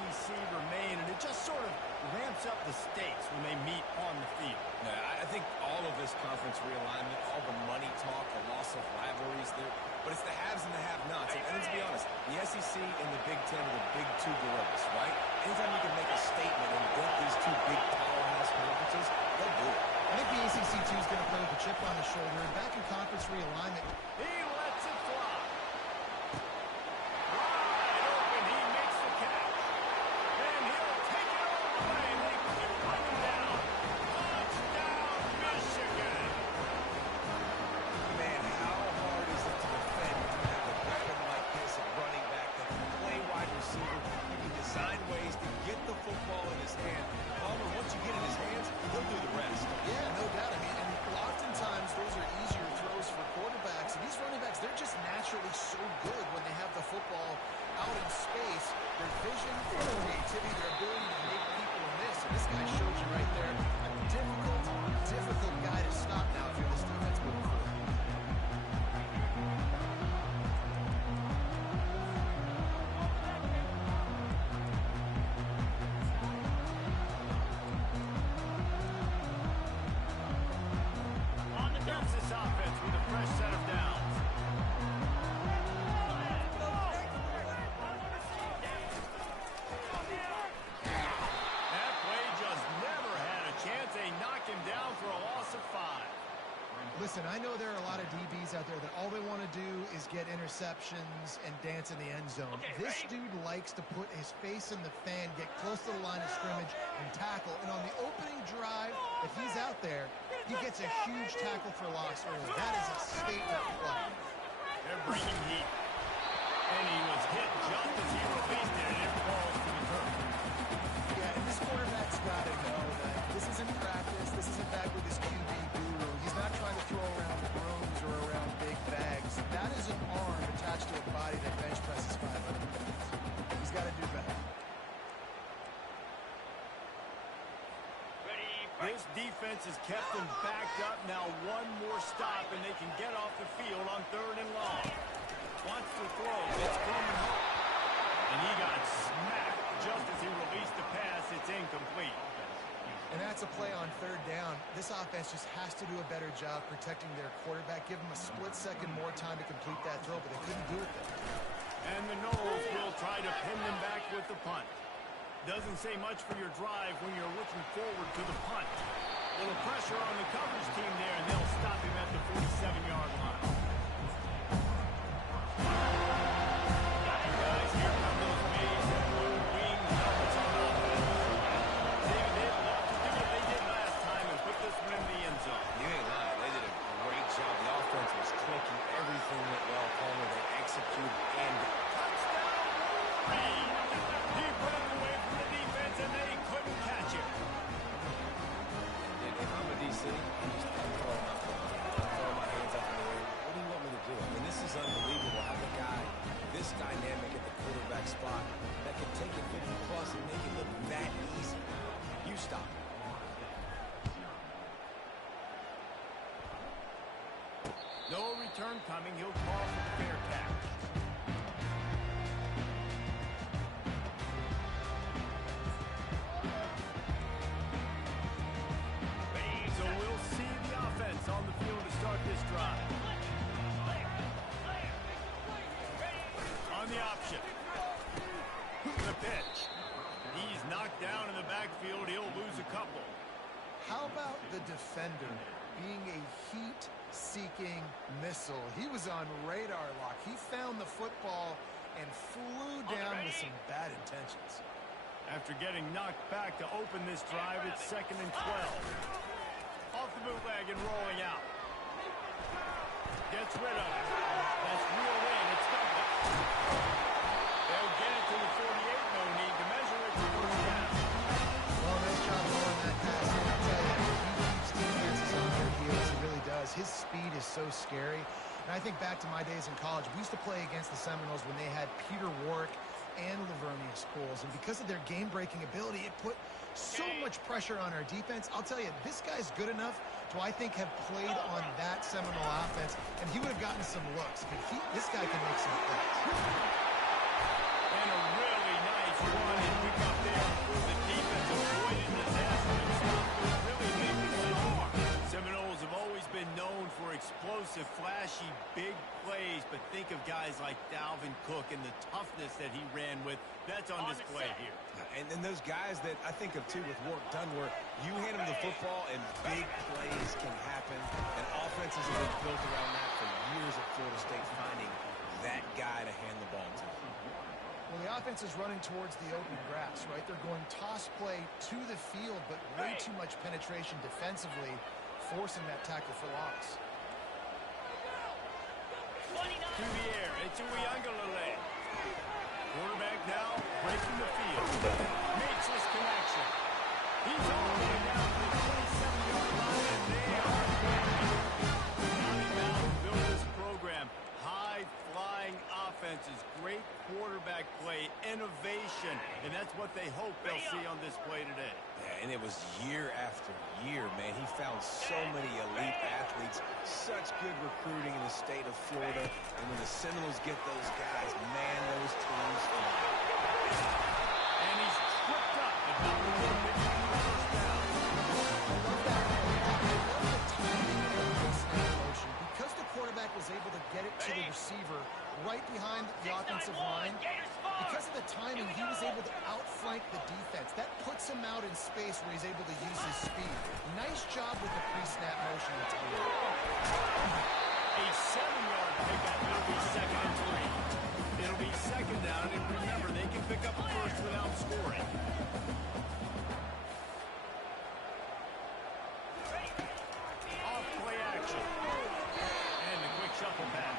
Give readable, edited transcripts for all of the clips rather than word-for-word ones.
SEC remain, and it just sort of ramps up the stakes when they meet on the field. Yeah, I think all of this conference realignment, all the money talk, the loss of rivalries there, but it's the haves and the have-nots. And let's be honest, the SEC and the Big Ten are the big two gorillas, right? Anytime you can make a statement and get these two big powerhouse conferences, they'll do it. I think the ACC too is going to play with a chip on his shoulder. And back in conference realignment, he lets it fly. Wide open, he makes the catch. And he'll take it all the way. They couldn't bring him down. Touchdown, Michigan. Man, how hard is it to defend when you have a weapon like this at running back that can play wide receiver? You can design ways to get the football in his hand. Palmer, once you get in his hands, he'll do the rest. yeah, no doubt. I mean, and oftentimes those are easier throws for quarterbacks. And these running backs, they're just naturally so good when they have the football out in space. Their vision, their creativity, their ability to make people miss. And this guy shows you right there a difficult guy to stop now if you're this defense moving forward. Here's this offense with a fresh set of downs. That play just never had a chance. They knock him down for a loss of 5. Listen, I know there are a lot of DBs out there that all they want to do is get interceptions and dance in the end zone. This dude likes to put his face in the fan, get close to the line of scrimmage, and tackle. And on the opening drive, if he's out there, he gets a huge tackle for loss early. That is a statement play. They're bringing heat. And he was hit just as he released it, and it falls to the turf. Yeah, and this quarterback's got to know that this isn't practice. This isn't back with his QB guru. He's not trying to throw around brooms or around big bags. That is an arm attached to a body that bench presses 500 pounds. He's got to do better. This defense has kept them backed up. Now one more stop, and they can get off the field on 3rd and long. Wants to throw. It's coming home. And he got smacked just as he released the pass. It's incomplete. And that's a play on 3rd down. This offense just has to do a better job protecting their quarterback. Give him a split second more time to complete that throw, but they couldn't do it there. And the Noles will try to pin them back with the punt. Doesn't say much for your drive when you're looking forward to the punt. Little pressure on the coverage team there, and they'll stop him at the 47-yard line. Guys, here come those maize and blue wing helmets on offense. David, they'd love to do what they did last time and put this one in the end zone. You ain't lying. They did a great job. The offense was clicking. Everything went well. Palmer, they executed and Touchdown, Wolverine! He broke away from the defense, and they couldn't catch him. if I'm a DC, I'm throwing my phone. I'm throwing my hands up in the air. What do you want me to do? I mean, this is unbelievable how the guy, this dynamic at the quarterback spot, that can take it 50-plus and make it look that easy. You stop. No return coming. He'll call for the fair catch. So we'll see the offense on the field to start this drive. On the option. The pitch. He's knocked down in the backfield. He'll lose a couple. How about the defender being a heat-seeking missile? He was on radar lock. He found the football and flew down with some bad intentions. After getting knocked back to open this drive, it's 2nd and 12. Off the bootleg and rolling out. Gets rid of it. That's reeled in. It's double. They'll get it to the 48. No need to measure it. First down. Well, nice job throwing that pass. And I'll tell you, he keeps defenses on their heels. He really does. His speed is so scary. And I think back to my days in college. We used to play against the Seminoles when they had Peter Warrick and Lavernia Schools. And because of their game-breaking ability, it put so much pressure on our defense. I'll tell you, this guy's good enough to, I think, have played on that Seminole offense, and he would have gotten some looks. But this guy can make some plays. And a really nice run, and we flashy, big plays, but think of guys like Dalvin Cook and the toughness that he ran with. That's on display here. And then those guys that I think of, too, with Warrick Dunn, where you hand them the football and big plays can happen. And offenses have been built around that for years at Florida State, finding that guy to hand the ball to. Well, the offense is running towards the open grass, right? They're going toss play to the field, but way too much penetration defensively, forcing that tackle for loss. To the air, it's Uiagalelei. Quarterback now breaking the field. Makes this connection. He's all the way down to the 27-yard line, and they are now built this program. High-flying offenses, great quarterback play, innovation, and that's what they hope they'll see on display today. Yeah, and it was year after year, man. He found so many elite athletes, such good recruiting in the state of Florida, and when the Seminoles get those guys, man, those teams fly. And he's tripped up about the first down. Because the quarterback was able to get it to the receiver right behind the offensive line, because of the timing, he was able to outflank the defense. That puts him out in space where he's able to use his speed. Nice job with the pre-snap motion. A 7-yard pickup. It'll be 2nd and 3. It'll be 2nd down, and remember, they can pick up a first without scoring. Off play action. And the quick shuffle pass.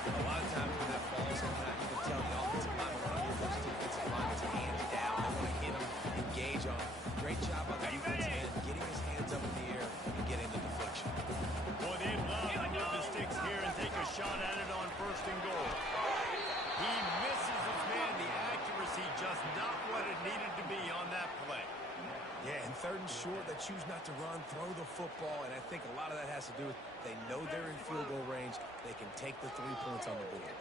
A lot of times when that falls on that, you can tell the offensive line will want to get those defensive line's hands down. They want to hit them, engage on them. Great job by the defensive end, getting his hands up in the air and getting the deflection. Boy, they'd love to move the sticks here and take a shot at it on 1st and goal. He misses his man. The accuracy just not what it needed to be on that play. Yeah, and 3rd and short, they choose not to run, throw the football, and I think a lot of that has to do with they know they're in field goal range. They can take the 3 points on the board.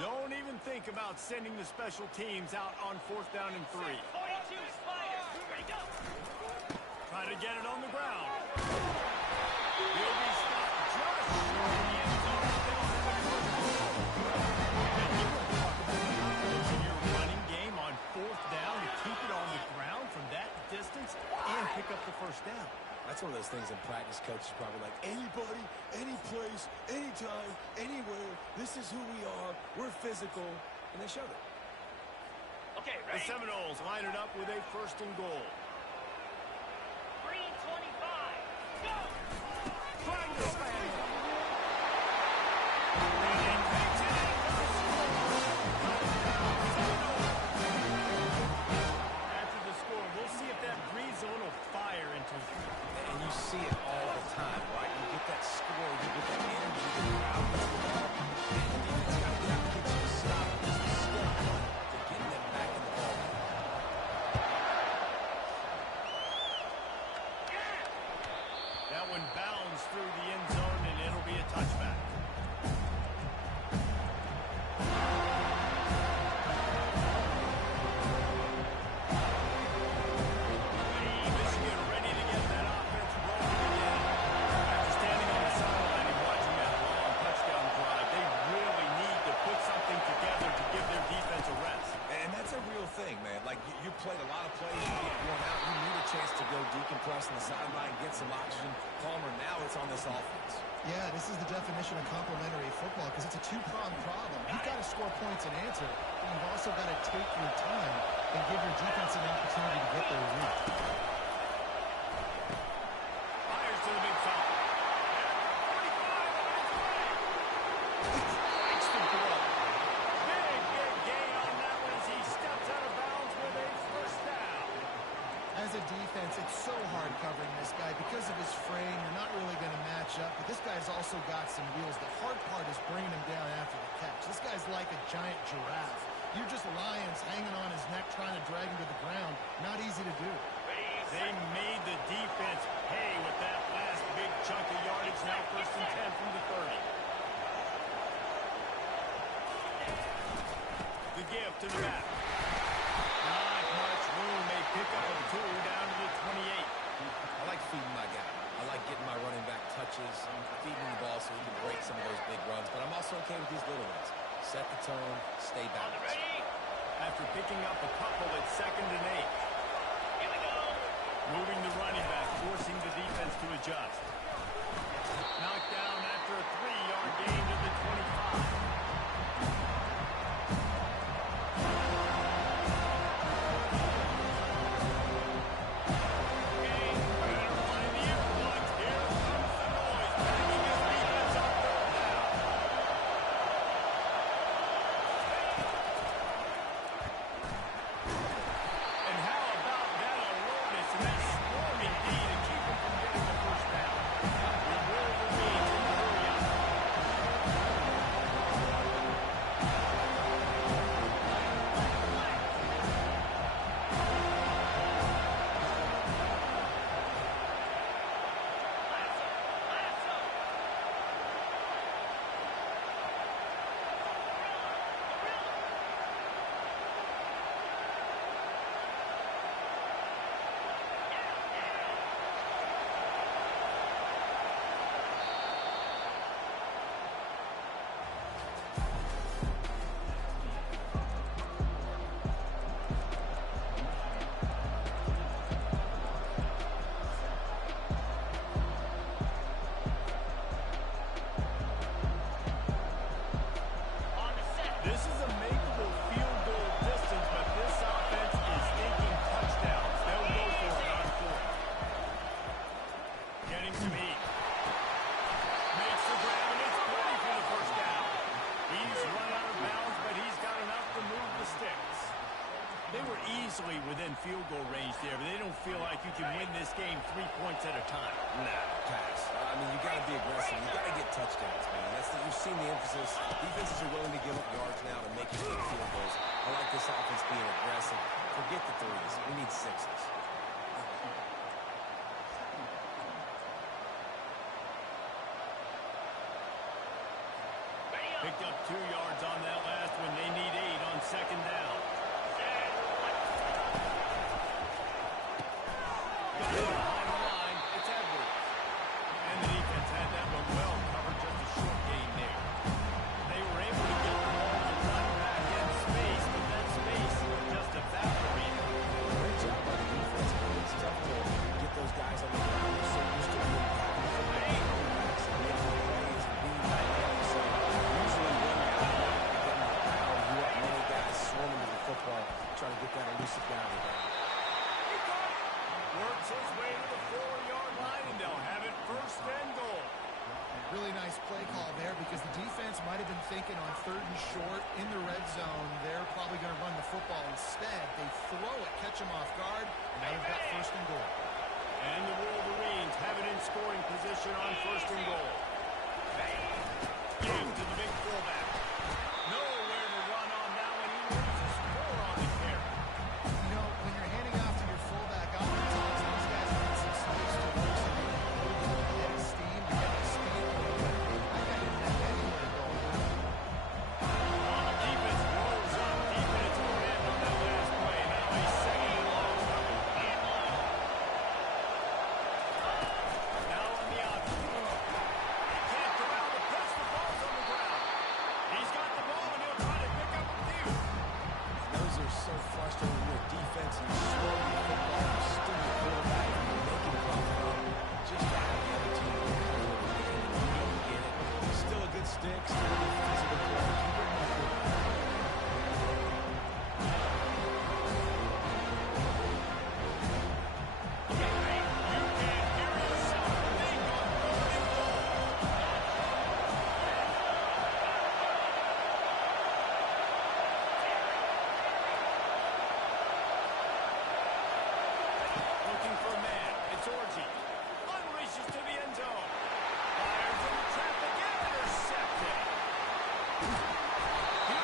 Don't even think about sending the special teams out on 4th down and 3. Try to get it on the ground. He'll be stopped just short of the end zone. And you want to talk about the confidence in your running game on 4th down to keep it on the ground from that distance and pick up the 1st down. That's one of those things in practice, coaches probably like, anybody, any place, anytime, anywhere, this is who we are, we're physical, and they showed it. Okay, ready? The Seminoles line it up with a 1st and goal. 3:25, go! Trying to slam it. After the score, we'll see if that breathes a little fire into him. And you see it all the time, right? You get that score, you get that energy, the crowd gets the ball, and the defense got to get out and get you to stop. This is step one to getting them back in the ball. That one bounds through the end zone, and it'll be a touchback. Michigan ready to get that offense rolling again. After standing on the sideline and watching that long touchdown drive, they really need to put something together to give their defense a rest. And that's a real thing, man. Like, you played a lot of plays, you get worn out, you need a chance to go decompress on the sideline, get some oxygen. Palmer, now it's on this offense. Yeah, this is the definition of complementary football because it's a two-pronged problem. You've got to score points and answer, but you've also got to take your time and give your defense an opportunity to get their lead. Fires to the big foul. Strikes the glove. Big gain on that one as he steps out of bounds with a 1st down. As a defense, it's so hard covering this guy. Because of his frame, you're not really going to match up, but this guy's also got some wheels. The hard part is bringing him down after the catch. This guy's like a giant giraffe. You're just lions hanging on his neck trying to drag him to the ground. Not easy to do. They made the defense pay with that last big chunk of yardage. Now 1st and 10 from the 30. The give to the back. coaches feeding the ball so he can break some of those big runs, but I'm also okay with these little ones. Set the tone, stay balanced. After picking up a couple at 2nd and 8. Here we go. Moving the running back, forcing the defense to adjust. Knocked down after a 3-yard gain to the 25. Within field goal range there, but they don't feel like you can win this game 3 points at a time. Nah, pass. I mean, you got to be aggressive. You got to get touchdowns, man. You've seen the emphasis. Defenses are willing to give up yards now to make you get field goals. I like this offense being aggressive. Forget the threes. We need sixes. Picked up 2 yards on that last one. They need 8 on 2nd down. Behind the line, it's Edwards. And the defense had that one well covered, just a short gain there. They were able to get the ball to run back in space, but that space just evaporated. Great job by the defense. It's tough to get those guys on the ground. They're so used to being powerful from the quarterbacks and making plays and being dynamic. So usually when you're out there, you get on the ground, you have many guys swarming to the football, trying to get that elusive guy to the Works his way to the 4-yard line, and they'll have it 1st and goal. Really nice play call there because the defense might have been thinking on 3rd and short in the red zone. They're probably going to run the football instead. They throw it, catch them off guard, and now they've got 1st and goal. And the Wolverines have it in scoring position on 1st and goal. Give to the big fullback. Nowhere to run on now, and he loses 4 on the carry. You know, when you're handing off to your fullback, oftentimes these guys need some space to work, so they can move a little bit of steam to get the speed going. But I got to have anywhere to go. Defense rolls up deep in its own end on that last play. Now a 2nd and long. Now on the option. Can't corral the pitch. The ball's on the ground. He's got the ball, and he'll try to pick up a few. Those are so frustrating. Your defense and you slow the football, you still the quarterback, and you make him cough up. Just to have the other team get a little bit and you don't get it. Still a good stick, still a good physical play. Keep it up there. You can't hear yourself think on 3rd and goal. Looking for a man. It's Orji. Unleashes to the end zone. Fires in the trap again. Intercepted. He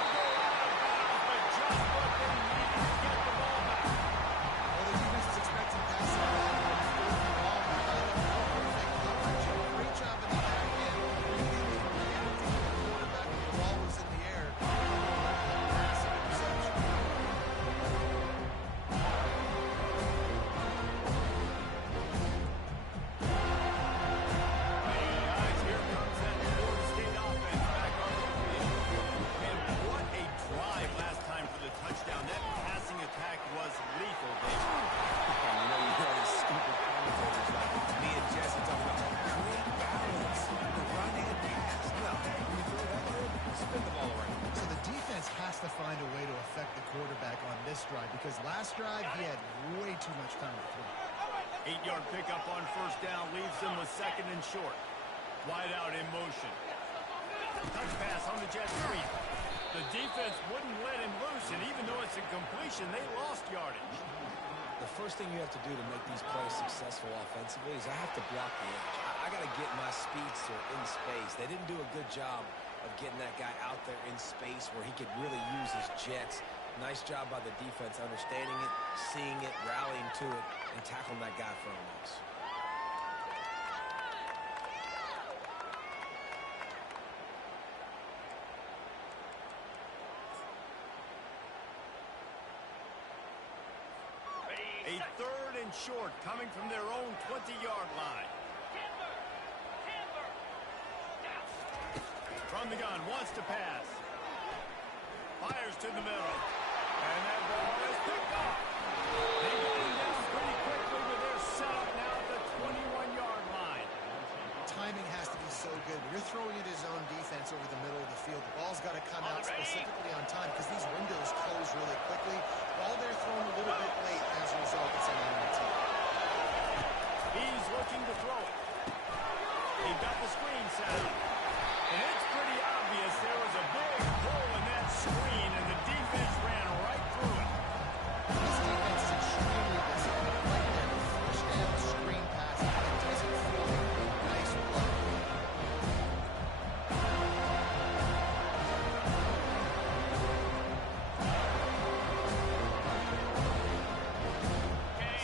affect the quarterback on this drive because last drive he had way too much time to throw. 8-yard pickup on first down leaves them with second and short. Wide out in motion. Touch pass on the jet sweep. The defense wouldn't let him loose, and even though it's a completion, they lost yardage. The first thing you have to do to make these plays successful offensively is I have to block the edge. I got to get my speedster in space. They didn't do a good job of getting that guy out there in space where he could really use his jets. Nice job by the defense understanding it, seeing it, rallying to it, and tackling that guy for a loss. A third and short coming from their own 20-yard line. From the gun, wants to pass. Fires to the middle. And that ball is picked off. They go down pretty quickly with their setup now at the 21-yard line. Timing has to be so good. When you're throwing it his own defense over the middle of the field, the ball's got to come out specifically on time because these windows close really quickly. Ball they're throwing a little bit late as a result. It's an NIT. He's looking to throw it. He got the screen set up. And it's pretty obvious there was a big hole in that screen, and the defense ran right through it. This defense is extremely disciplined. Right there, the first down screen pass by Tyson Fuller. Nice play.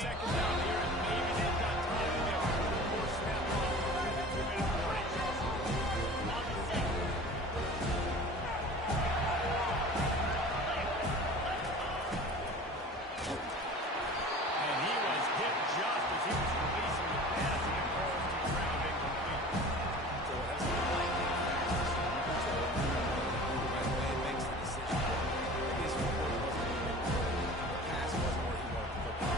Second down here, and maybe they've got time to get one more snap off before the 2-minute break. And he was hit just as he was releasing the pass, and it falls to the ground incomplete. So that's the right way makes the decision. Maybe his footwork wasn't even good. The pass wasn't where he wanted to put it.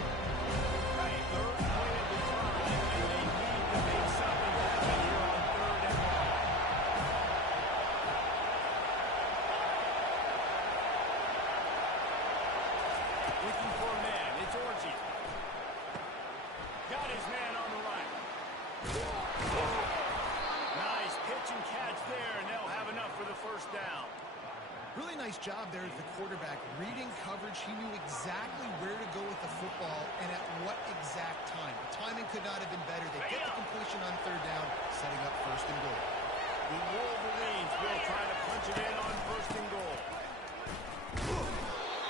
Third play of the drive, and they need to make something happen here on third and long. Looking for a man. It's Orji. Got his man on the right. Nice pitch and catch there, and they'll have enough for the first down. Really nice job there as the quarterback. Reading coverage, he knew exactly where to go with the football and at what exact time. The timing could not have been better. They get the completion on third down, setting up first and goal. The Wolverines will try to punch it in on first and goal.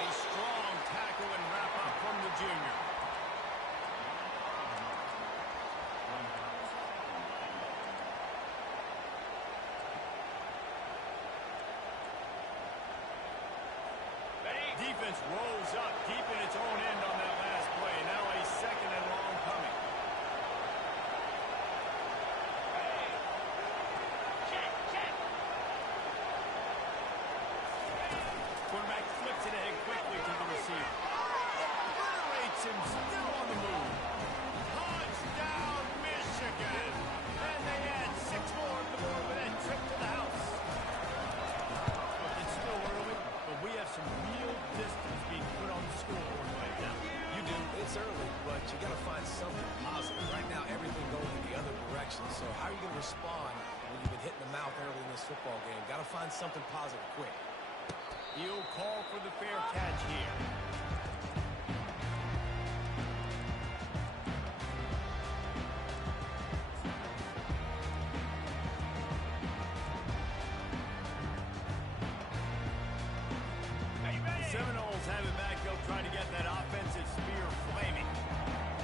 A strong tackle and wrap up from the junior. Defense rolls up deep in its own end on that last play. Now a second and long coming. Quarterback flips it ahead quickly to the receiver. Obliterates him, still on the move. Touchdown, Michigan! And they add 6 more to the board with that trip to the house. Look, it's still early, but we have some real distance being put on the scoreboard right now. You do. It's early, but you got to find something positive. Right now, everything going in the other direction. So how are you going to respond when you've been hit in the mouth early in this football game? Got to find something positive quick. He'll call for the fair catch here. The Seminoles have it back. They'll try to get that offensive spear flaming.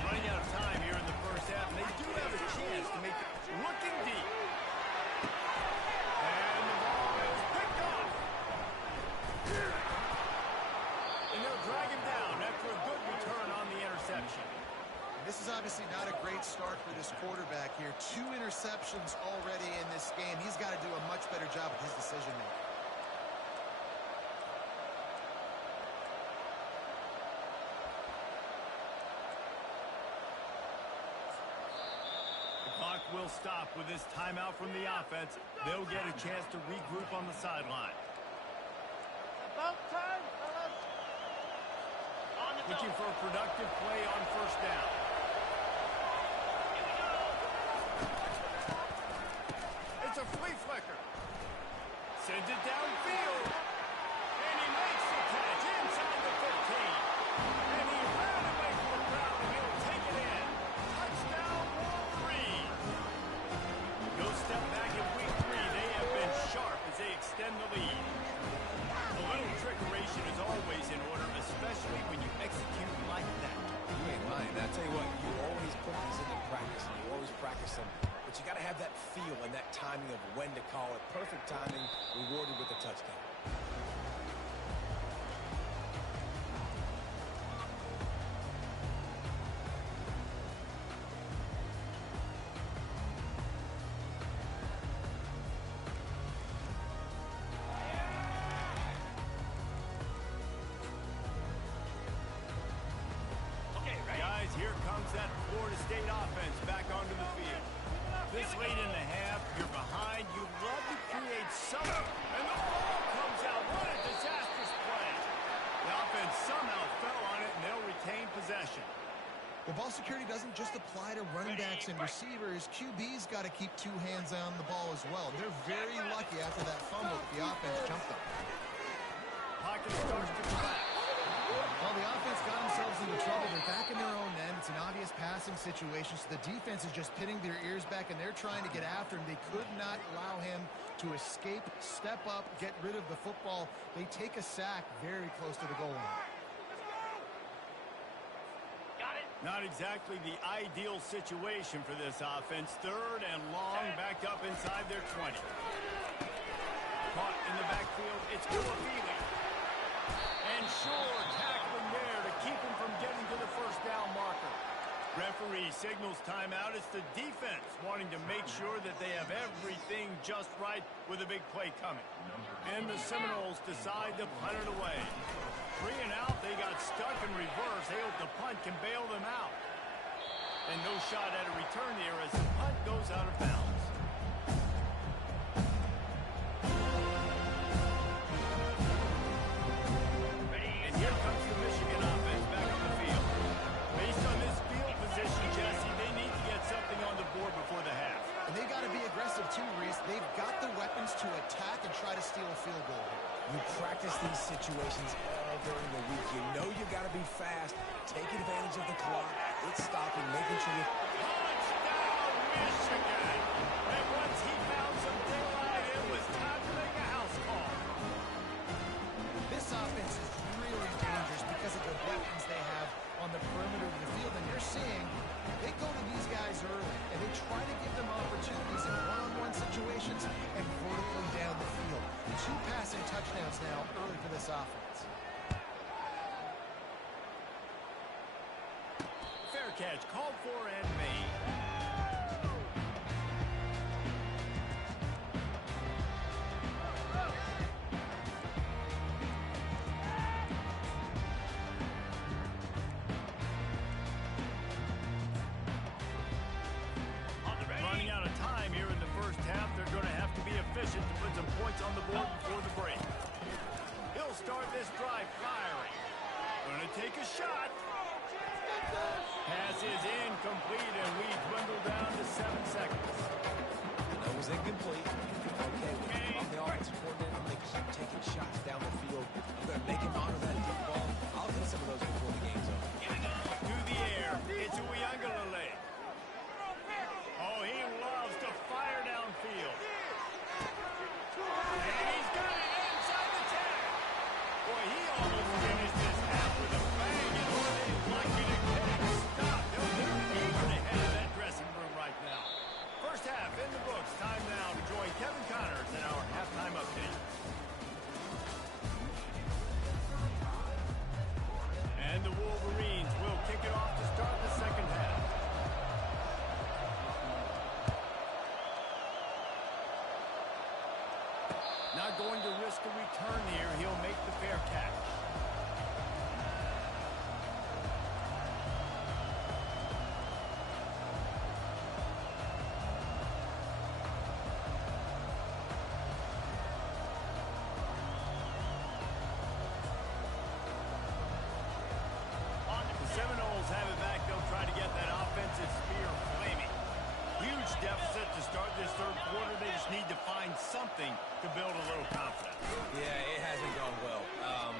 Running out of time here in the first half, and they do have a chance to make it looking deep. And the ball is picked off. And they'll drag him down after a good return on the interception. This is obviously not a great start for this quarterback here. 2 interceptions already in this game. He's got to do a much better job with his decision-making. will stop with this timeout from the offense. They'll get a chance to regroup on the sideline. About time, fellas. On the Looking double. for a productive play on first down. Here we go. It's a flea flicker. Sends it downfield. And he makes the catch inside the 15. And he ran away from the crowd, and he'll take it in. Touchdown, Wolverine. No step back in week 3. They have been sharp as they extend the lead. A little trickeration is always in order, especially when you execute like that. You ain't lying. I tell you what, you always put these into practice, and you always practice them. But you got to have that feel and that timing of when to call it. Perfect timing, rewarded with a touchdown. Okay, ready? Guys, here comes that Florida State offense back onto the field. This late in the half, you're behind. You love to create something. And the ball comes out. What a disastrous play. The offense somehow fell on it, and they'll retain possession. The ball security doesn't just apply to running backs and receivers. QB's got to keep 2 hands on the ball as well. They're very lucky after that fumble that the offense jumped them. Pocket starts to collapse. Well, the offense got themselves into trouble. They're back in their own end. It's an obvious passing situation, so the defense is just pinning their ears back, and they're trying to get after him. They could not allow him to escape, step up, get rid of the football. They take a sack very close to the goal line. Got it. Not exactly the ideal situation for this offense. 3rd and long, backed up inside their 20. Caught in the backfield, it's Kulafili. And sure, tackling there to keep him from getting to the first down marker. Referee signals timeout. It's the defense wanting to make sure that they have everything just right with a big play coming. And the Seminoles decide to punt it away. 3 and out, they got stuck in reverse. They hope the punt can bail them out. And no shot at a return there as the punt goes out of bounds. And here comes the Michigan offense back on the field. Based on this field position, Jesse, they need to get something on the board before the half. And they got to be aggressive too, Reese. They've got the weapons to attack and try to steal a field goal. You practice these situations all during the week. You know you got to be fast, take advantage of the clock, it's stopping, making sure you... Touchdown, Michigan! And once he found some daylight, it was time to make a house call. This offense is really dangerous because of the weapons they have on the perimeter of the field. And you're seeing they go to these guys early, and they try to give them opportunities in one-on-one situations and vertically down the field. 2 passing touchdowns now early for this offense. Fair catch, called for and made. Running out of time here in the first half. They're going to have to be efficient to put some points on the board before the break. He'll start this drive firing. Going to take a shot. Pass is incomplete, and we dwindle down to 7 seconds. That was incomplete. Okay, I'm the offensive coordinator. I'm going to keep taking shots down the field. I'm going to make him honor that deep ball. I'll hit some of those before the game's over. To the air. It's Uiagalelei. Oh, he loves to fire downfield. And he's got it inside the 10. Boy, he almost finished his half with a bang, and were they lucky to get it stopped. They're even ahead of that dressing room right now. First half in the books. Time now to join Kevin Connors in our halftime update. this third quarter. They just need to find something to build a little confidence. Yeah, it hasn't gone well.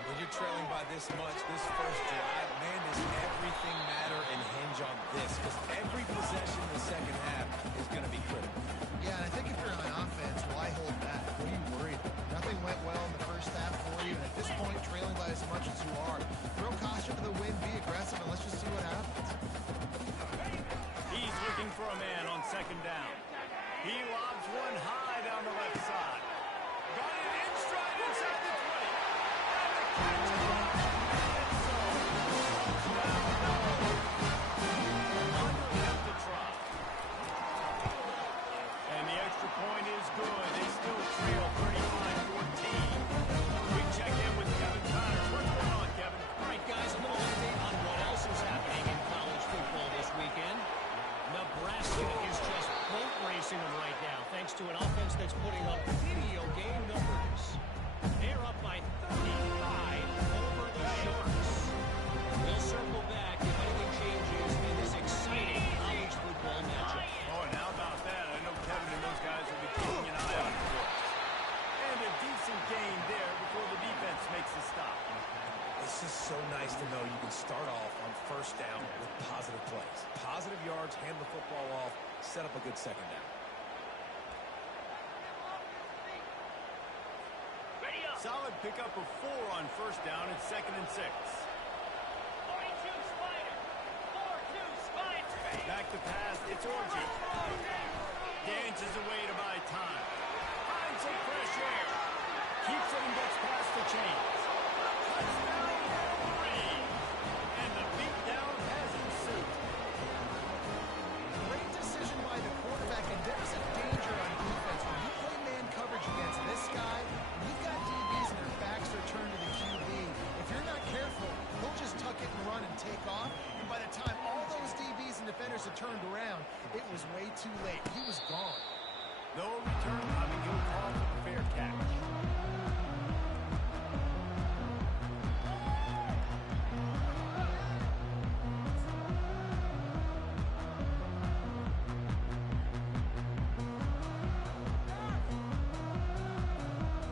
When you're trailing by this much, this first drive, man, does everything matter and hinge on this? Because every possession in the second half is going to be critical. Yeah, and I think if you're on offense, why hold back? What are you worried about? Nothing went well in the first half for you, and at this point, trailing by as much as you are, throw caution to the wind, be aggressive, and let's just see what happens. He's looking for a man on second down. He lobs one high down the left side. Got it in stride inside the 20. And the catch is and so underneath the try. And the extra point is good. They still trail 35-14. We check in with Kevin Connor. What's going on, Kevin? All right, guys, a little update on what else is happening in college football this weekend. Nebraska is just boat racing them right now, thanks to an offense that's putting up video game numbers. They're up by 35 over the Sharks. We'll circle back if anything changes in this exciting college football matchup. Oh, and how about that? I know Kevin and those guys will be keeping an eye on it for us. And a decent gain there before the defense makes the stop. It's just so nice to know you can start off on first down with positive plays. Positive yards, hand the football off, set up a good second down. Ready up. Solid pickup of 4 on first down and 2nd and 6. 42 Spider. 4-2 Spider. Back to pass, it's Orji. Dances away to buy time. Finds some fresh air. Keeps it and gets past the chains. Touchdown, 3. And the beatdown has ensued. Great decision by the quarterback, and there's a danger on defense. When you play man coverage against this guy, when you've got DBs and their backs are turned to the QB, if you're not careful, he'll just tuck it and run and take off. And by the time all those DBs and defenders had turned around, it was way too late. He was gone. No return coming. He'll call for the fair catch.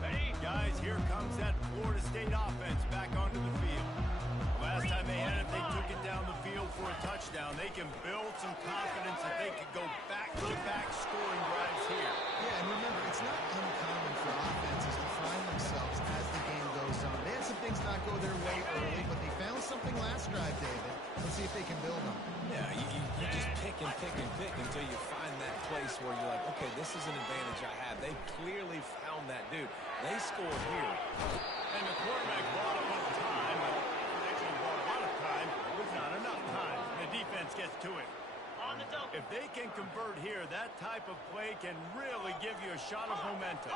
Ready? Guys, here comes that Florida State offense back onto the field. Last time they had it, they took it down the field for a touchdown. They can build some confidence that they could go back-to-back scoring drives here. Yeah, and remember, it's not uncommon for offenses to find themselves as the game goes on. They had some things not go their way early, but they found something last drive, David. Let's see if they can build on it. Yeah, you just pick and pick and pick until you find that place where you're like, okay, this is an advantage I have. They clearly found that dude. They scored here. And the quarterback bought a little time. Actually bought a lot of time with not enough time. The defense gets to it. On the double. If they can convert here, that type of play can really give you a shot of momentum.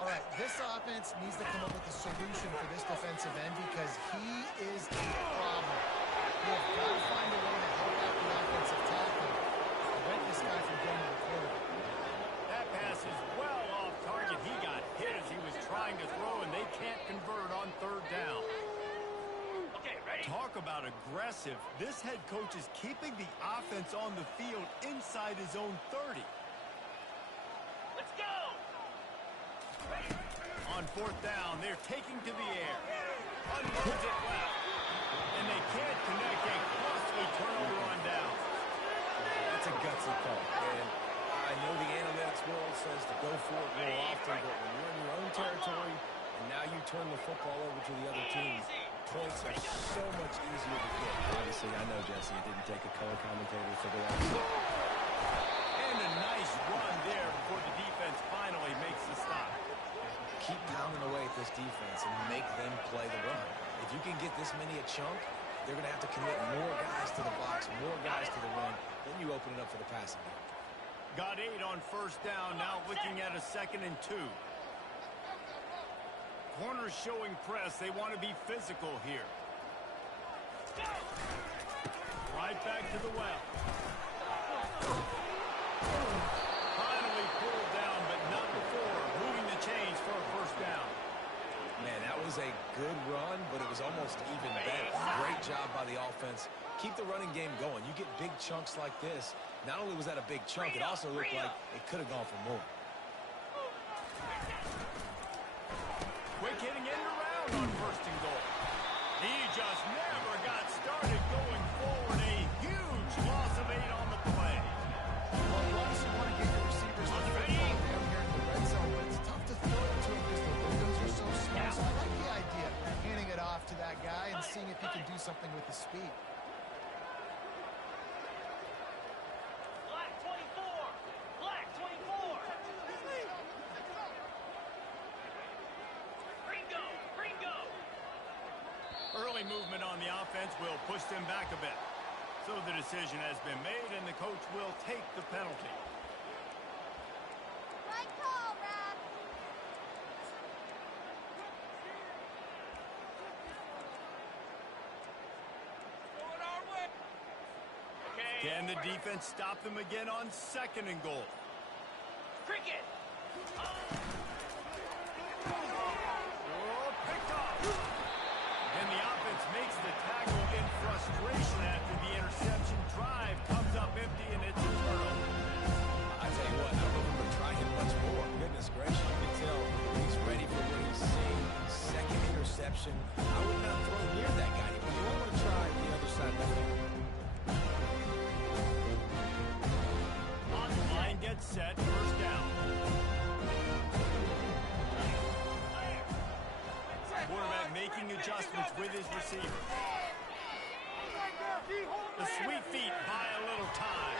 All right, this offense needs to come up with a solution for this defensive end because he is the problem. You've got to find a way to help out the offensive tackle, prevent this guy from getting to the quarterback. That pass is well off target. He got hit as he was trying to throw, and they can't convert on third down. Okay, ready? Talk about aggressive. This head coach is keeping the offense on the field inside his own 30. Let's go. On fourth down, they're taking to the air. Unloads it left. And they can't connect a costly turnover on down. That's a gutsy call. And I know the analytics world says to go for it more often, but when you're in your own territory and now you turn the football over to the other team, points are so much easier to get. Obviously, I know, Jesse, it didn't take a color commentator to figure that out. And a nice run there before the defense finally makes the stop. Keep pounding away at this defense and make them play the run. If you can get this many a chunk, they're going to have to commit more guys to the box, more guys to the run. Then you open it up for the passing game. Got 8 on first down, now looking at a 2nd and 2. Corners showing press. They want to be physical here. Right back to the well. Finally pulled down, but not before moving the chains for a first down. Man, that was a good run, but it was almost even better. Great job by the offense defense. Keep the running game going. You get big chunks like this. Not only was that a big chunk, it also looked like it could have gone for more. Quick hitting end around on first and goal. He just never got started going forward. A huge loss of 8 on the play. Well, you obviously want to get your receivers the football down here in the red zone, but it's tough to throw it to him because the windows are so small. So I like the idea of handing it off to that guy and seeing if he can do something with his speed. Black 24. Black 24. Ringo. Ringo. Early movement on the offense will push them back a bit. So the decision has been made, and the coach will take the penalty. Right call, Rap. Okay. Can the defense stop them again on second and goal? Cricket. Oh, picked off. And the offense makes the tackle in frustration after the interception. Drive comes up empty, and it's a turnover. I tell you what, I don't know if I'm going to try him much more. Goodness gracious, you can tell he's ready for what he's seeing. Second interception. I would not throw near that guy. But you want to try the other side of the field. Line gets set, first down. Quarterback making adjustments with his receiver. The sweet feet buy a little time.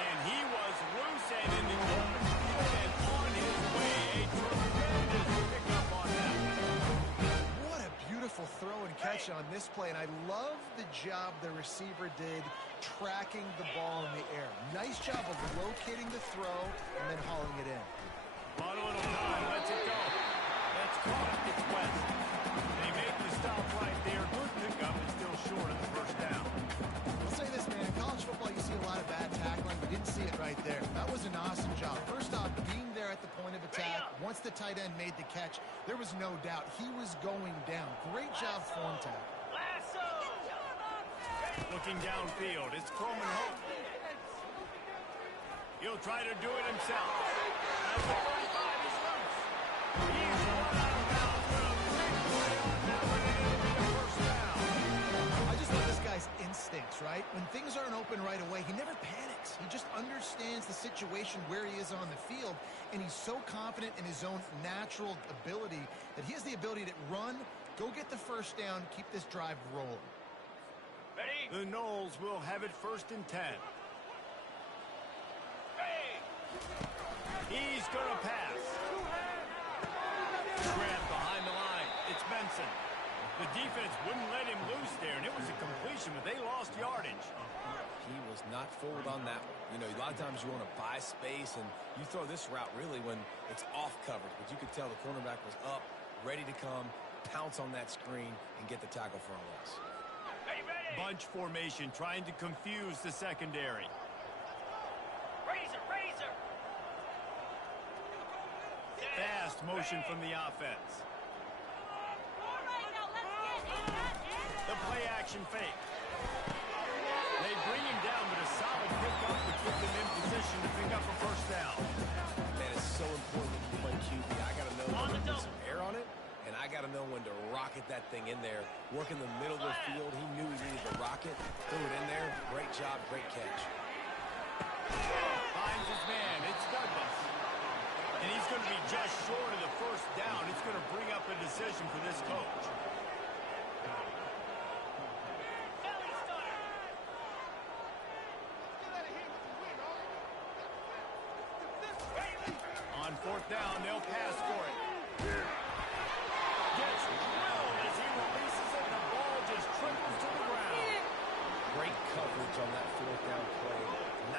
And he was loose and in the open field and on his way. A tremendous pickup on that. What a beautiful throw and catch on this play, and I love the job the receiver did tracking the ball in the air. Nice job of locating the throw and then hauling it in. On a little time, lets it go. That's caught. It's West. They make the stop right there. Good pickup is still short of the first down. I'll say this, man. In college football, you see a lot of bad tackling. We didn't see it right there. That was an awesome job. First off, being there at the point of attack. Once the tight end made the catch, there was no doubt he was going down. Great job form tackle. Lasso. Looking downfield, it's Coleman Hope. He'll try to do it himself. As the 45 is loose. He's run out of bounds, but a big play on that one, and it'll be a first down. I just love this guy's instincts, right? When things aren't open right away, he never panics. He just understands the situation where he is on the field, and he's so confident in his own natural ability that he has the ability to run, go get the first down, keep this drive rolling. Ready? The Knowles will have it first and 10. Hey. He's going to pass. Grabbed behind the line. It's Benson. The defense wouldn't let him loose there, and it was a completion, but they lost yardage. He was not fooled on that one. You know, a lot of times you want to buy space, and you throw this route really when it's off coverage. But you could tell the cornerback was up, ready to come, pounce on that screen, and get the tackle for a loss. Ready, ready. Bunch formation trying to confuse the secondary. Razor, razor. Fast motion from the offense. All right, now let's get in that end. The play action fake. They bring him down, but a solid pickup would put them in position to pick up a first down. Man, it's so important when you play QB. I got to know On when the to put double. some air on it, and I got to know when to rocket that thing in there. Work in the middle of the field. He knew he needed to rocket. Threw it in there. Great job, great catch. Finds his man. It's Douglas. And he's going to be just short of the first down. It's going to bring up a decision for this coach. Belly starter. On fourth down, they'll pass for it. Gets drilled as he releases it. The ball just triples to the ground. Great coverage on that fourth down play.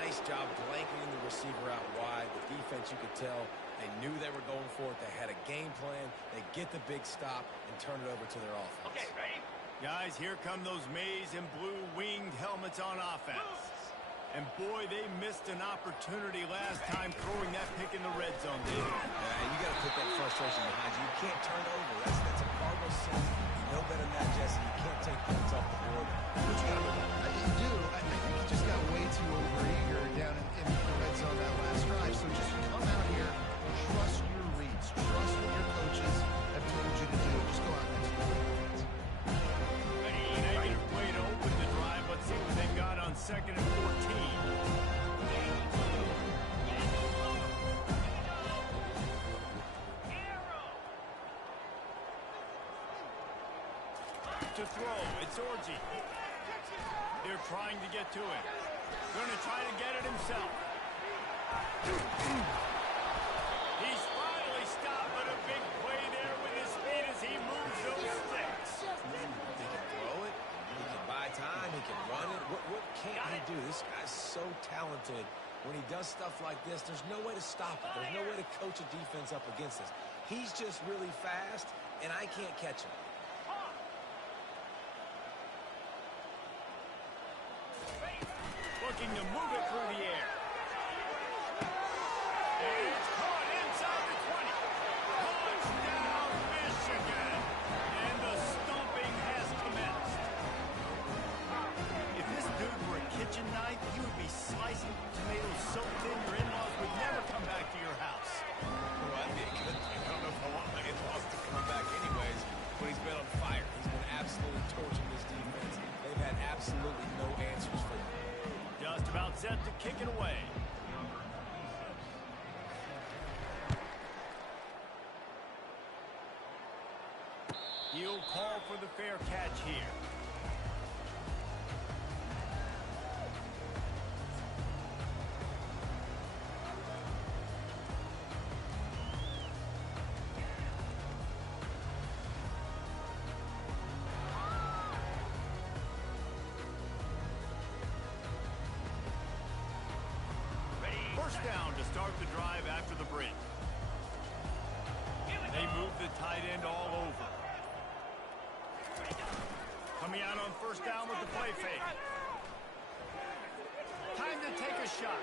Nice job blanketing the receiver out wide. The defense, you could tell, they knew they were going for it. They had a game plan. They get the big stop and turn it over to their offense. Okay, ready? Guys, here come those maize and blue winged helmets on offense. And boy, they missed an opportunity last time throwing that pick in the red zone. You got to put that frustration behind you. You can't turn it over. That's a Cardinals sin. You know better than that. to throw. It's Orji. They're trying to get to him. Going to try to get it himself. He's finally stopped, but a big play there with his speed as he moves those sticks. He can throw it. He can buy time. He can run it. What can't he do? This guy's so talented. When he does stuff like this, there's no way to stop it. There's no way to coach a defense up against this. He's just really fast, and I can't catch him. Looking to move it through the air. And it's caught inside the 20. Touchdown, Michigan. And the stomping has commenced. If this dude were a kitchen knife, you would be slicing tomatoes so thin your in-laws would never come back to your house. Well, that'd be a good thing. I don't know if I want my in-laws to come back anyways, but he's been on fire. He's been absolutely torching this defense. They've had absolutely no answers for him. Just about set to kick it away. He'll call for the fair catch here. First down to start the drive after the break. They move the tight end all over. Coming out on first down with the play fake. Time to take a shot.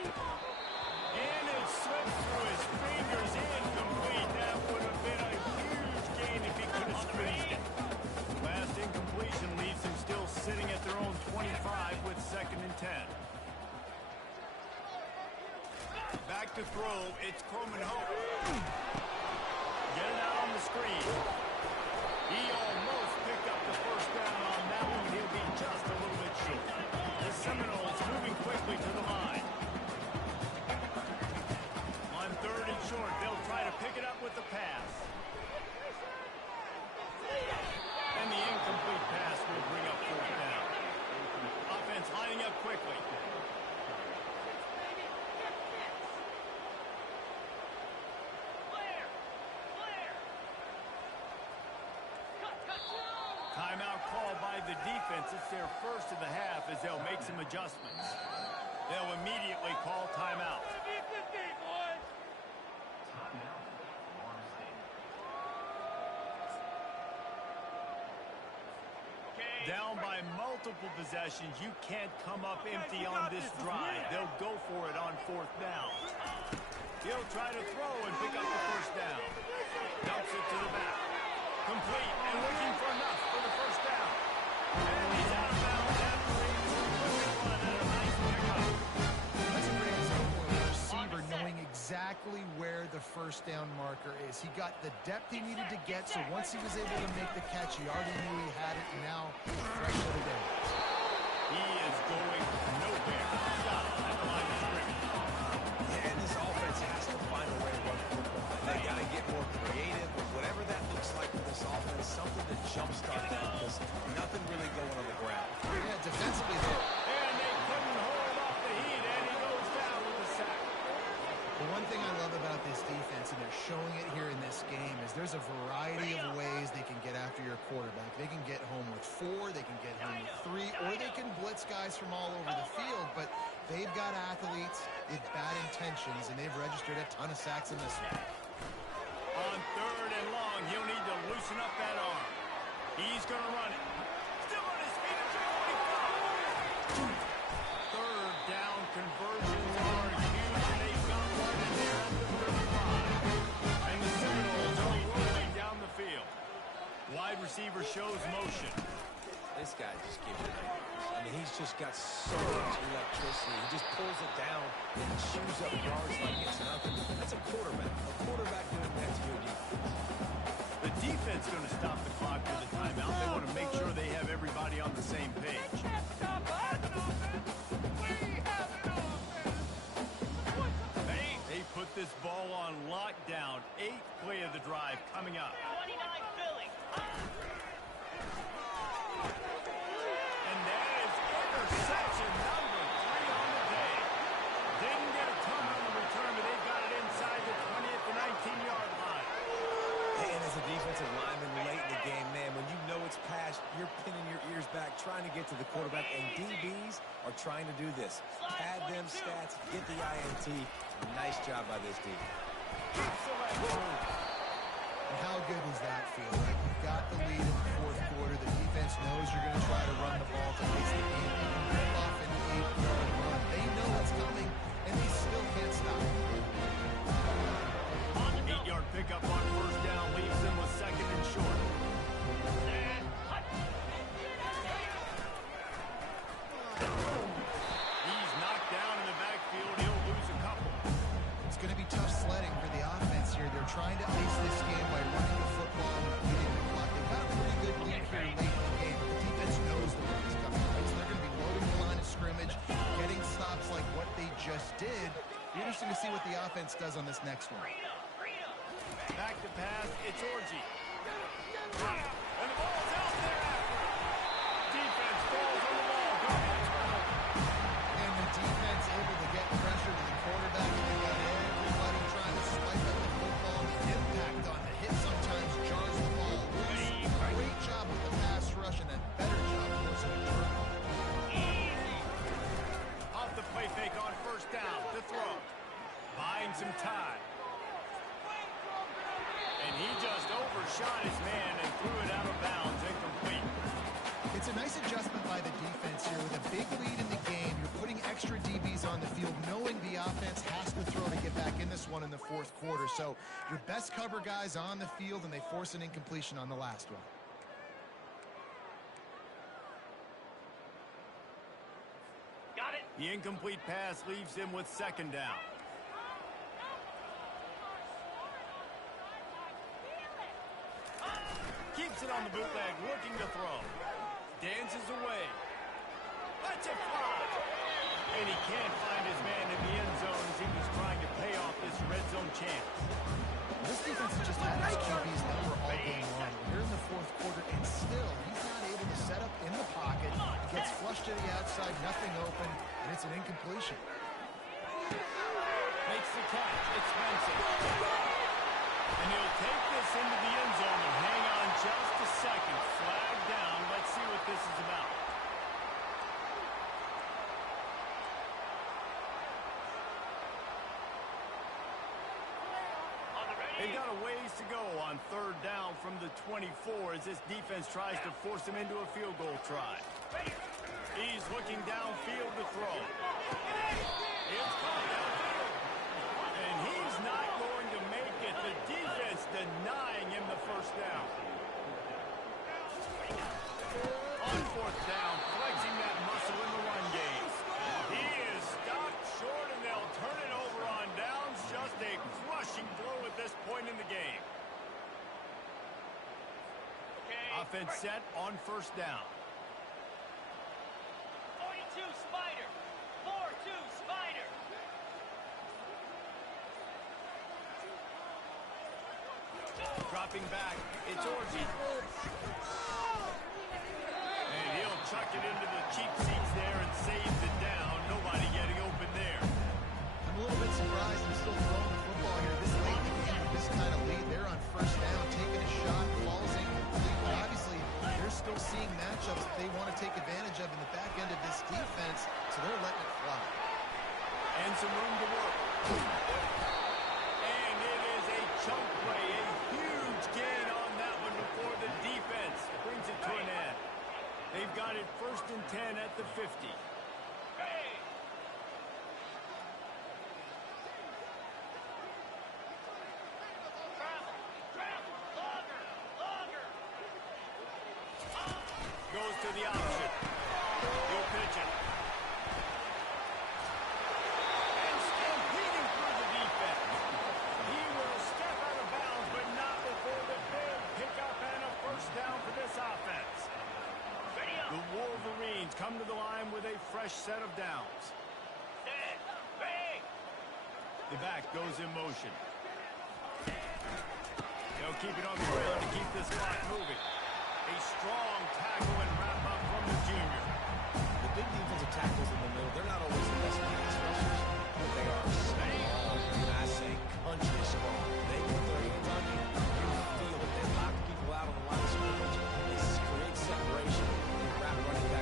And it slips through his fingers, incomplete. That would have been a huge gain if he could have squeezed it. Last incompletion leaves him still sitting at their own 25 with 2nd and 10. Back to throw, it's Coleman Hope. Get it out on the screen. He almost picked up the first down on that one. He'll be just a little bit short. The Seminoles moving quickly to the line. On 3rd and short, they'll try to pick it up with the pass. And the incomplete pass will bring up 4th down. Offense lining up quickly. Timeout called by the defense. It's their first of the half as they'll make some adjustments. They'll immediately call timeout. Down by multiple possessions, you can't come up empty on this drive. They'll go for it on 4th down. He'll try to throw and pick up the first down. Dumps it to the back. Complete and looking for enough for the first down. And he's out of bounds after a terrific run and a nice pickup. That's a great example of a receiver knowing exactly where the first down marker is. He got the depth he needed to get, so once he was able to make the catch, he already knew he had it, and now fresh for the day. He is going nowhere. Stop at the line of scrimmage. Yeah, and this offense has to find a way to run the football. They got to get more creative, but whatever that looks like for this offense, something to jumpstart that, because nothing really going on the ground. Yeah, defensively, though. And they couldn't hold off the heat, and he goes down with a sack. The one thing I love about this defense, and they're showing it here in this game, is there's a variety of ways they can get after your quarterback. They can get home with 4, they can get home with 3, or they can blitz guys from all over the field, but they've got athletes with bad intentions, and they've registered a ton of sacks in this one. On 3rd and long, he'll need to loosen up that arm. He's going to run it. Still on his feet at the 25. 3rd down conversions are huge, and they've got one in there at the 35. And the Seminoles are rolling down the field. Wide receiver shows motion. This guy just gives it. I mean, he's just got so much electricity. He just pulls it down and chews up yards like it's nothing. That's a quarterback. A quarterback doing that to your defense. The defense going to stop the clock for the timeout. They want to make sure they have everybody on the same page. They put this ball on lockdown. 8th play of the drive coming up. 29 Philly. trying to get to the quarterback, and DBs are trying to do this. Pad them stats, get the INT. Nice job by this team. And how good does that feel, right? You've got the lead in the fourth quarter. The defense knows you're going to try to run the ball to ice the game. You rip off an 8-yard run. They know it's coming, and they still can't stop it. 8-yard pickup on first down leaves them with second and short. He's knocked down in the backfield. He'll lose a couple. It's going to be tough sledding for the offense here. They're trying to ice this game by running the football and beating the clock. They've got a pretty good lead here late in the game, but the defense knows the run is coming, right? So they're going to be loading the line of scrimmage, getting stops like what they just did. Be interesting to see what the offense does on this next one. Back to pass. It's Orji. And the ball's out there after him. Defense falls on the ball. And the defense able to get pressure to the quarterback, and they got everybody trying to swipe at the football. The impact on the hit sometimes jars the ball loose. Great job with the pass rush and a better job forcing a turnover. Off the play fake on first down to throw. Buying some time. And he just overshot his man and threw it out of bounds, incomplete. It's a nice adjustment by the defense here. With a big lead in the game, you're putting extra DBs on the field, knowing the offense has to throw to get back in this one in the fourth quarter. So your best cover guys on the field, and they force an incompletion on the last one. Got it. The incomplete pass leaves him with second down. Keeps it on the bootleg, looking to throw. Dances away. Lets it fly. And he can't find his man in the end zone as he was trying to pay off this red zone chance. This defense has just had his QB's number all game long. We're in the fourth quarter, and still, he's not able to set up in the pocket. He gets flushed to the outside, nothing open, and it's an incompletion. Makes the catch. It's Spencer. And he'll take this into the end zone and hang on just a second. Flag down. Let's see what this is about. They've got a ways to go on third down from the 24 as this defense tries to force him into a field goal try. He's looking downfield to throw. It's caught downfield. And he's not going to make it. The defense denying him the first down. On fourth down, flexing that muscle in the run game. He is stopped short, and they'll turn it over on downs. Just a crushing blow at this point in the game. Offense set on first down. 42 Spider. 4-2 Spider. Dropping back, it's Orji. And he'll chuck it into the cheap seats there and saves it down. Nobody getting open there. I'm a little bit surprised they're still throwing the football here this late in the game with this kind of lead. They're on first down, taking a shot, falls incomplete. But obviously, they're still seeing matchups that they want to take advantage of in the back end of this defense, so they're letting it fly. And some room to work. And it is a chunk play, a huge gain on that one before the defense brings it to an end. They've got it first and 10 at the 50. Hey. Travel. Longer. Goes to the option. He'll pitch it. And stampeding through the defense. He will step out of bounds, but not before the big pickup and a first down for this offense. Ready up. The Wolverines come to the line with a fresh set of downs. Set. Bang. The back goes in motion. They'll keep it on the ground to keep this clock moving. A strong tackle and wrap up from the junior. The big defensive tackles in the middle, they're not always the best pass rushers, but they are strong. And I say country strong. They put their hands on you. You feel it. They lock people out on the line of scrimmage. They create separation. They wrap running back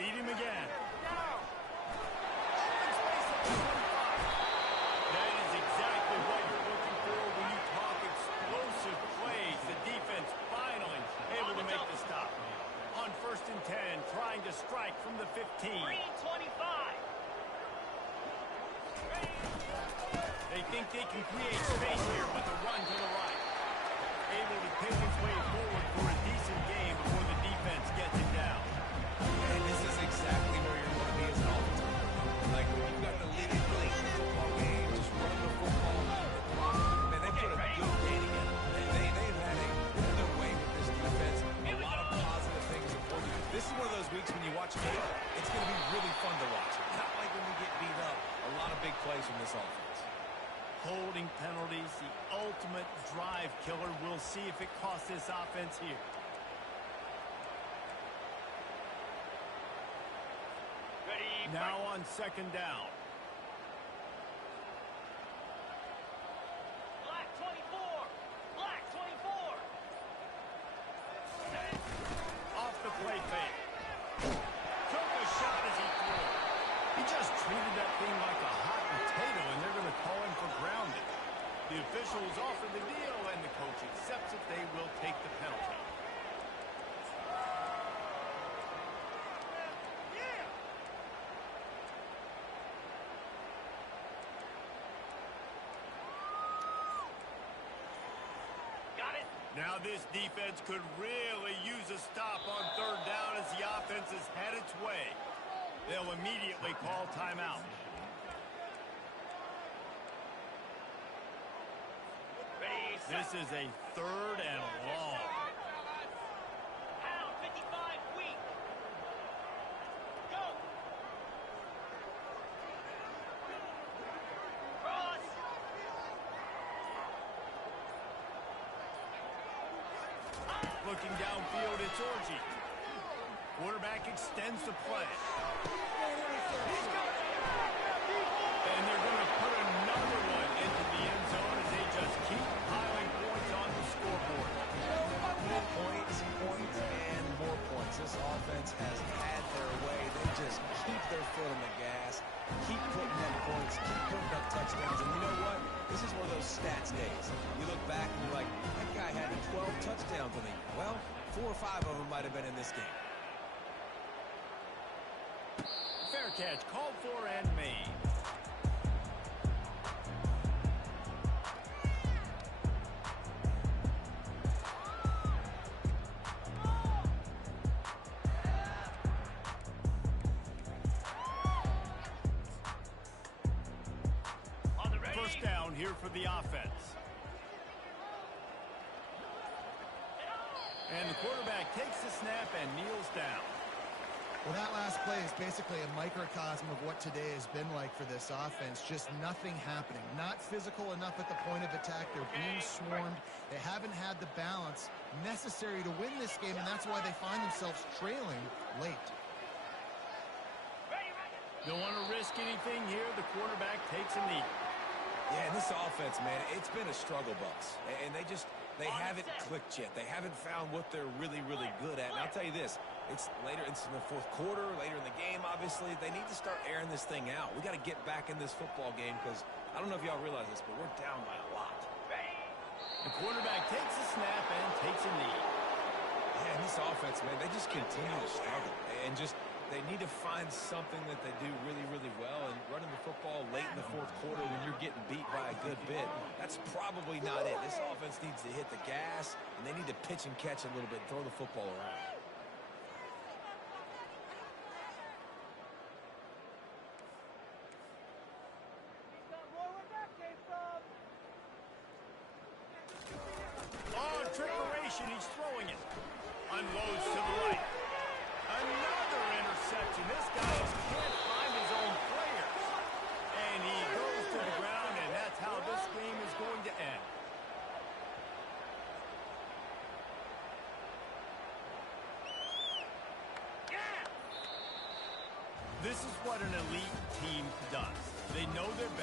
beat him again. Open space at the 25. That is exactly what you're looking for when you talk explosive plays. The defense finally able to make the stop. On 1st and 10, trying to strike from the 15. Green 25. They think they can create space here, but the run to the right. Able to pick his way forward for a decent game before the defense gets him down. And this is exactly where you're going to be as an offensive player. Like, when you've got the lead in the football game, just running the football. Man, they put a good game together. They've had their way with this defense. A lot of positive things to point to. This is one of those weeks when you watch a game, it's going to be really fun to watch. Not like when we get beat up. A lot of big plays from this offense. Holding penalties, the ultimate drive killer. We'll see if it costs this offense here. Ready, Now on 2nd down. Black 24. Black 24. Off the play fake. Took a shot as he threw it. He just treated that thing like a hot potato, and they're going to call him for grounding. The officials offer the deal, and the coach accepts it. They will take the penalty. Got it. Now this defense could really use a stop on 3rd down as the offense has had its way. They'll immediately call timeout. Ready, set. This is a 3rd and long. Pound 55 weak. Go. Cross. Looking downfield, it's Orji. Quarterback extends the play. And they're going to put another one into the end zone as they just keep piling points on the scoreboard. Points, and more points. This offense has had their way. They just keep their foot on the gas, keep putting up points, keep putting up touchdowns. And you know what? This is one of those stats days. You look back and you're like, that guy had 12 touchdowns on the year. Well, 4 or 5 of them might have been in this game. Fair catch, called for and made. On the ready. 1st down here for the offense. And the quarterback takes the snap and kneels down. Well, that last play is basically a microcosm of what today has been like for this offense. Just nothing happening. Not physical enough at the point of attack. They're being swarmed. They haven't had the balance necessary to win this game, and that's why they find themselves trailing late. Ready, ready. Don't want to risk anything here. The quarterback takes a knee. Yeah, and this offense, man, it's been a struggle bus. And they haven't clicked yet. They haven't found what they're really, really good at. And I'll tell you this, it's later, it's in the 4th quarter, later in the game, obviously. They need to start airing this thing out. We got to get back in this football game because I don't know if y'all realize this, but we're down by a lot. The quarterback takes a snap and takes a knee. Yeah, and this offense, man, they just continue to struggle. And just, they need to find something that they do really, really well. And running the football late in the 4th quarter when you're getting beat by a good bit, that's probably not it. This offense needs to hit the gas, and they need to pitch and catch a little bit, throw the football around. On trickeration, he's throwing it. Unloads to the right. Another interception. This guy just can't find his own players. And he goes to the ground, and that's how this game is going to end. This is what an elite team does. They know their best.